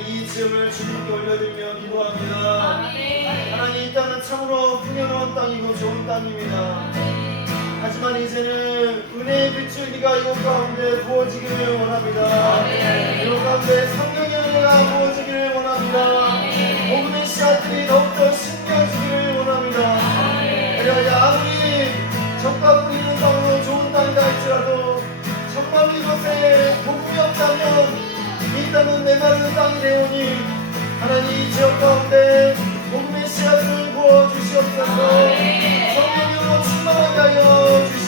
이 즈음을 주님께 올려드리며 기도합니다. 아멘. 하나님 이 땅은 참으로 풍요로운 땅이고 좋은 땅입니다. 아멘. 하지만 이제는 은혜의 빛줄기가 이곳 가운데 부어지기를 원합니다. 이곳 가운데 성경의 은혜가 부어지기를 원합니다. 모든 시아들이 더욱더 심겨지기를 원합니다. 그래야 아무리 적과 뿌리는 땅으로 좋은 땅이다 할지라도 정말 이곳에 복음이 없다면 이 땅은 메마른 땅이 되오니 하나님 이 지역 가운데 복음의 씨앗을 부어 주시옵소서. 성령으로 충만하게 하여 주시옵소서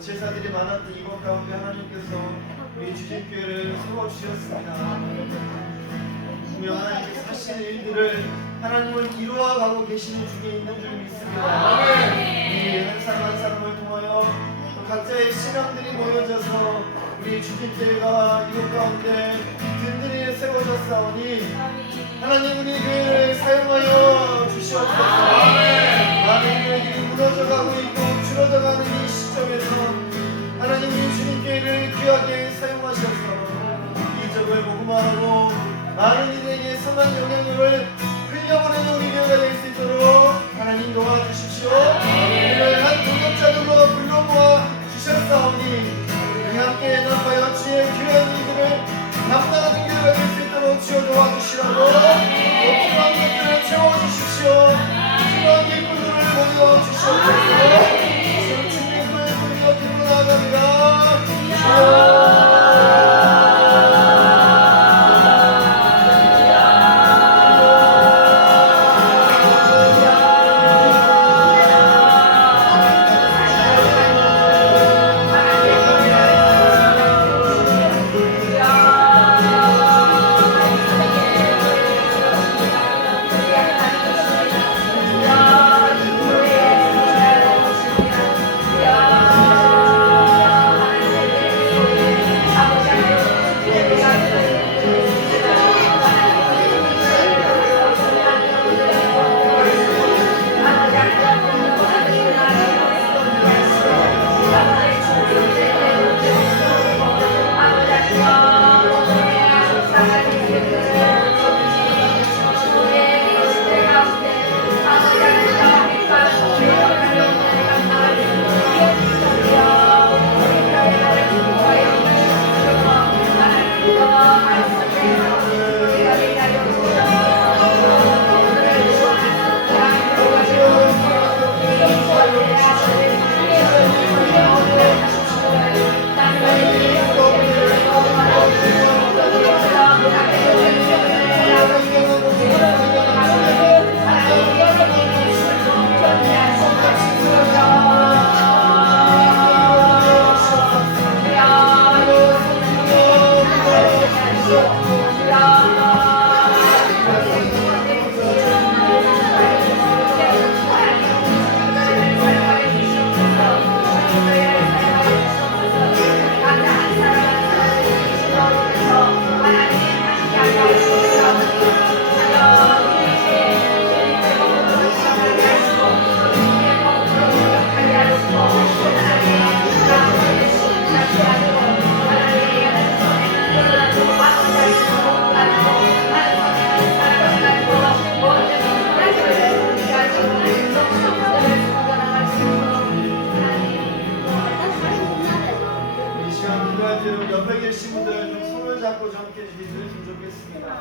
제사들이 많았던 이곳 가운데 하나님께서 우리 주님교회를 세워주셨습니다. 분명 하나님께서 하시는 일들을 하나님을 이루어가고 계시는 중에 있는 줄 믿습니다. 이한 사람 한 사람을 통하여 또 각자의 신앙들이 모여져서 우리 주님교회가 이곳 가운데 든든히 세워졌사오니 하나님 우리 교회를 사용하여 주시옵소서 많은 교회들이 무너져가고 있고 줄어져가는 이 시점에서 하나님 우리 주님교회를 귀하게 사용하셔서 이적을 복음하고 많은 이들에게 선한 영향력을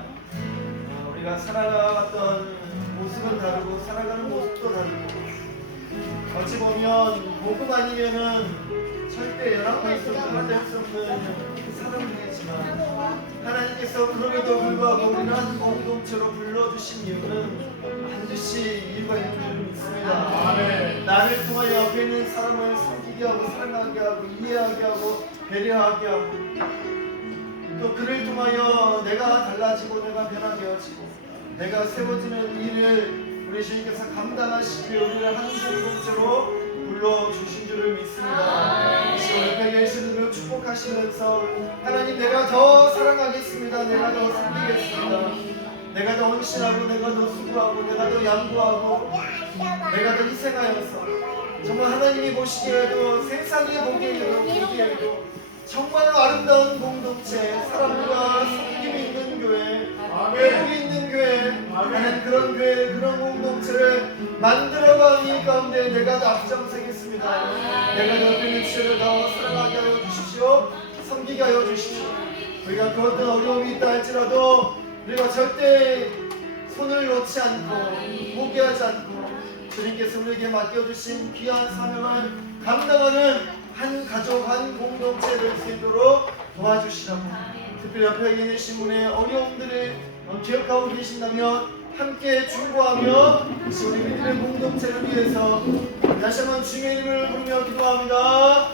어, 우리가 살아갔던 모습은 다르고 살아가는 모습도 다르고 어찌 보면 복음 아니면은 절대 연합할 수 없는 하나될 수 없는 사람들이지만 하나님께서 그럼에도 불구하고 우리를 한 공동체로 불러주신 이유는 반드시 이유가 있는 줄 믿습니다. 아멘. 나를 통하여 옆에 있는 사람을 섬기게 하고 사랑하게 하고 이해하게 하고 배려하게 하고 또 그를 통하여 내가 달라지고 내가 하시고 내가 세워지는 일을 우리 주님께서 감당하시기 위해 우리를 한 공동체로 불러주신 줄을 믿습니다. 이 시간 옆에 계신 분을 축복하시면서 하나님 내가 더 사랑하겠습니다. 내가 더 섬기겠습니다. 내가 더 헌신하고 내가 더 수고하고 내가 더 양보하고 내가 더 희생하여서 정말 하나님이 보시기에도 세상에 보기에도 보기에도 정말 아름다운 공동체 사람과 회복이 있는 교회 하나님 그런 교회 그런 공동체를 만들어가는 가운데 내가 더 앞장서겠습니다. 내가 더 옆에 주를 더 사랑하게 하여 주십시오. 섬기게 하여 주십시오. 우리가 그 어떤 어려움이 있다 할지라도 우리가 절대 손을 놓지 않고 포기하지 않고 주님께서 우리에게 맡겨주신 귀한 사명을 감당하는 한 가족, 한 공동체 될 수 있도록 도와주시라고. 특별히 옆에 계신 분의 어려움들을 어, 기억하고 계신다면 함께 중보하며 우리 믿음의 공동체를 위해서 다시 한번 주님의 이름을 부르며 기도합니다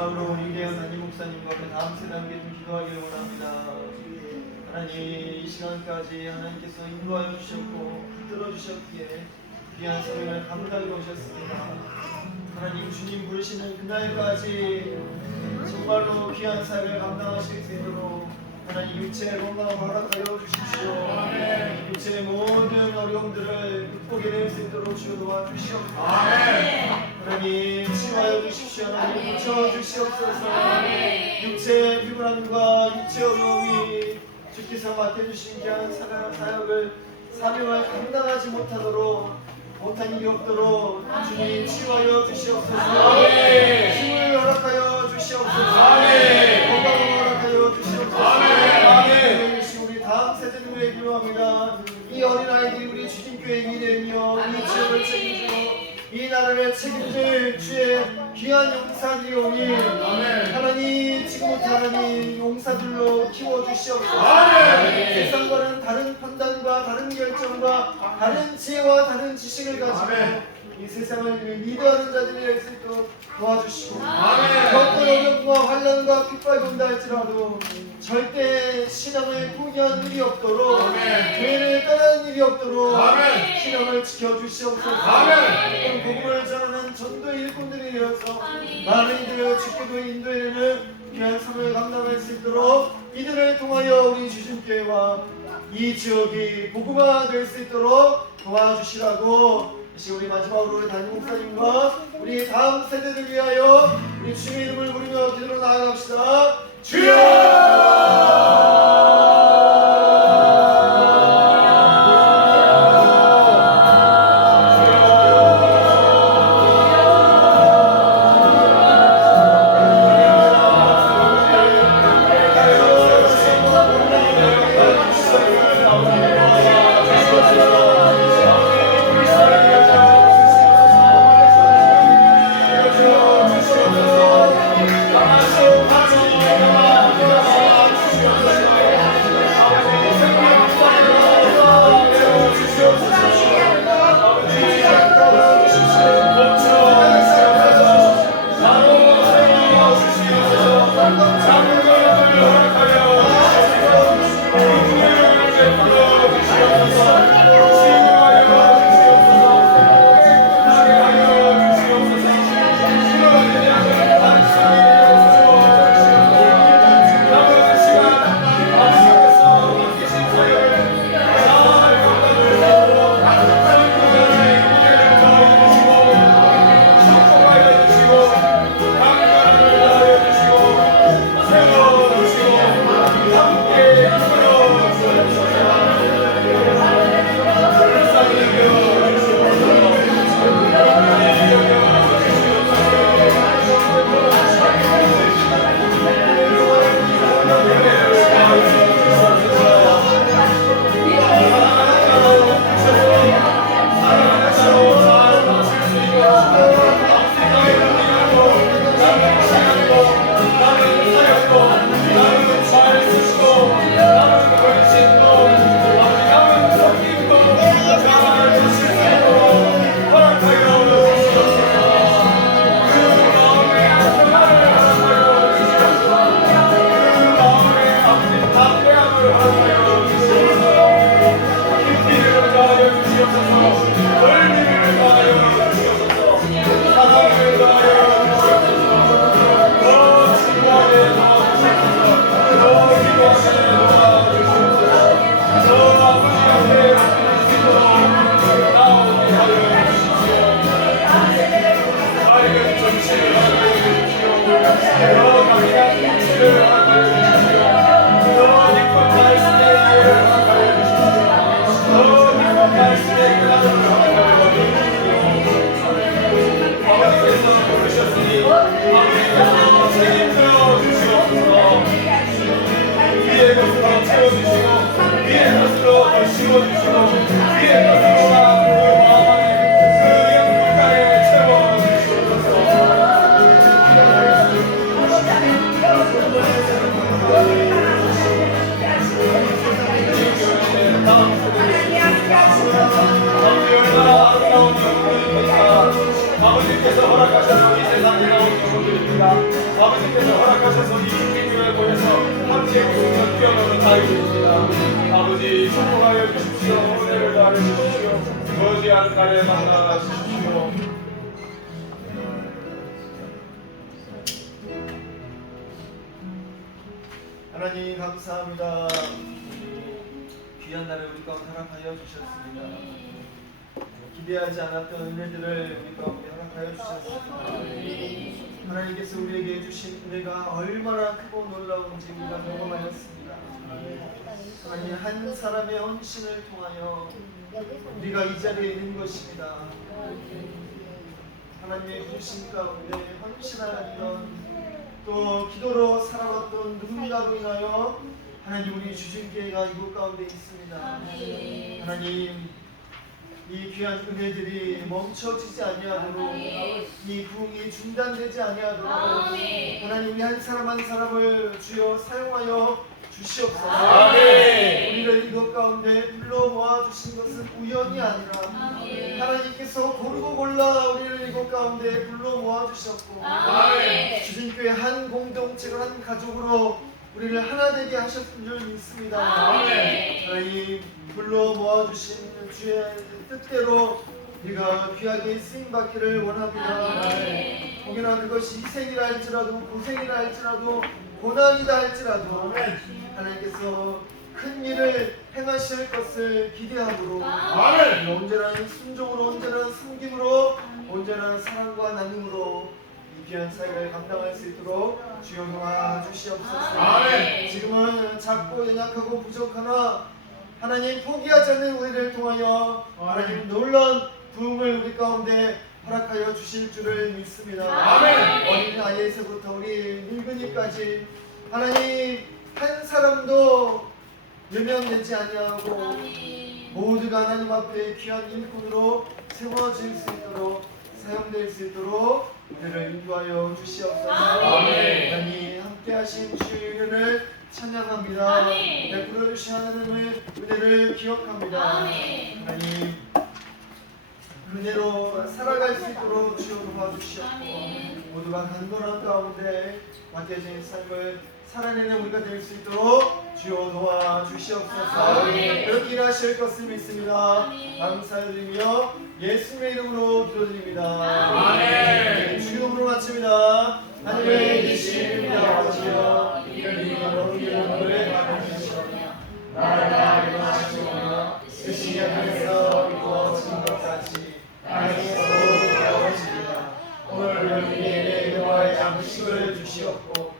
마음으로 우리에 하나님 목사님과 그 다음 세단계 좀 기도하기를 원합니다. 하나님 이 시간까지 하나님께서 인도하여 주셨고 들어주셨기에 귀한 사명을 감당해 오셨습니다. 하나님 주님 부르시는 그날까지 정말로 귀한 사역을 감당하실 수 있도록 하나님 육체의 건강 허락하여 주십시오. 육체의 모든 어려움들을 극복해낼 수 있도록 주 도와주시옵소서. 하나님 치유하여 주십시오. 하나님 고쳐 주시옵소서. 육체의 피곤함과 육체 어려움이 주께서 맡겨주신 귀한 사- 사역을 사명을 감당하지 못하도록 못한 일이 없도록 주님 치유하여 주시옵소서. 힘을 허락하여 주시옵소서. 건강을 위해 기도합니다. 이 어린아이들이 우리 주님교회 미래며 이 지역을 책임지고 이 나라를 책임질 주의 귀한 용사들이 오니 하나님 지금부터 하나님 용사들로 키워주시옵소서. 세상과는 다른 판단과 다른 결정과 다른 지혜와 다른 지식을 가지고 이 세상을 리드하는 자들이 될수 있도록 도와주시고 어떤 어려움과 환란과 핍박이 온다 할지라도 절대 신앙을 포기한 일이 없도록 교회를 떠나는 일이 없도록 신앙을 지켜주시옵소서. 어떤 복음을 전하는 전도 일꾼들이 되어서 많은 이들을 주께도 인도에는 귀한 삶을 감당할 수 있도록 이들을 통하여 우리 주신 교회와 이 지역이 복음화 될 수 있도록 도와주시라고 다시 우리 마지막으로 담임 목사님과 우리 다음 세대를 위하여 우리 주님의 이름을 부르며 기도로 나아갑시다? 위에 頑張れ! 기도드립니다. 아버지께서 허락하셔서 이 교회 모여서 함께 교훈을 뛰어넘는 자유입니다. 아버지 축복하여 주십시오. 은혜를 다해 주십시오. 거지한 날에 만나 주십시오. 하나님 감사합니다. 귀한 날에 우리 가운데 허락하여 주셨습니다. 기대하지 않았던 은혜들을 우리 가운데 허락하여 주셨습니다. 하나님께서 우리에게 주신 은혜가 얼마나 크고 놀라운지 우리가 경험하였습니다. 하나님 한 사람의 헌신을 통하여 우리가 이 자리에 있는 것입니다. 하나님의 부르심 가운데 헌신하였던 또 기도로 살아왔던 누군가로 인하여 하나님 우리 주중교회가 이곳 가운데 있습니다. 하나님 이 귀한 은혜들이 멈춰지지 아니하도록 이 부흥이 중단되지 아니하도록 하나님 우리 한 사람 한 사람을 주여 사용하여 주시옵소서. 아멘. 우리를 이것 가운데 불러 모아 주신 것은 우연이 아니라 하나님께서 고르고 골라 우리를 이곳 가운데 불러 모아 주셨고 아멘. 주진교회 한 공동체로 한 가족으로 우리를 하나 되게 하셨던 줄 믿습니다. 아멘. 하나님 불러 모아 주신 주의 뜻대로 우리가 귀하게 쓰임 받기를 원합니다. 혹여나 그것이 희생이라 할지라도 고생이라 할지라도 고난이다 할지라도 하나님께서 큰 일을 행하실 것을 기대함으로 아멘. 언제나 순종으로 언제나 숨김으로 언제나 사랑과 나눔으로 이 귀한 사역을 감당할 수 있도록 주여 도와주시옵소서 아멘. 지금은 작고 연약하고 부족하나 하나님 포기하지 않는 우리를 통하여 하나님 놀라운 부흥을 우리 가운데 허락하여 주실 줄을 믿습니다 아멘. 어린 아이에서부터 우리 늙은이까지 하나님 한 사람도 유명되지 아니하고 모두가 하나님 앞에 귀한 일꾼으로 세워질 수 있도록 사용될 수 있도록 우리를 인도하여 주시옵소서. 아멘. 하나님 함께 하신 주의 은혜를 찬양합니다. 아멘. 베풀어 주신 하나님의 은혜를 기억합니다. 아멘. 하나님 은혜로 살아갈 수 있도록 주여 도와주시옵고 아멘. 모두가 간절한 가운데 맡겨진 삶을 살아내는 우리가 될 수 있도록 주여 도와주시옵소서. 그렇게 일하실 것을 믿습니다. 감사드리며 예수님의 이름으로 기도드립니다 아멘. 주 이름으로 마칩니다 하늘에 계신 우리 아버지여 이름이 거룩히 여러분을 받으시오며 나라가 일어나시오며 뜻이 하늘에서 이루어진 것 같이 땅에서 이루어지리라 오늘 우리에게 여호와의 양식을 주시옵고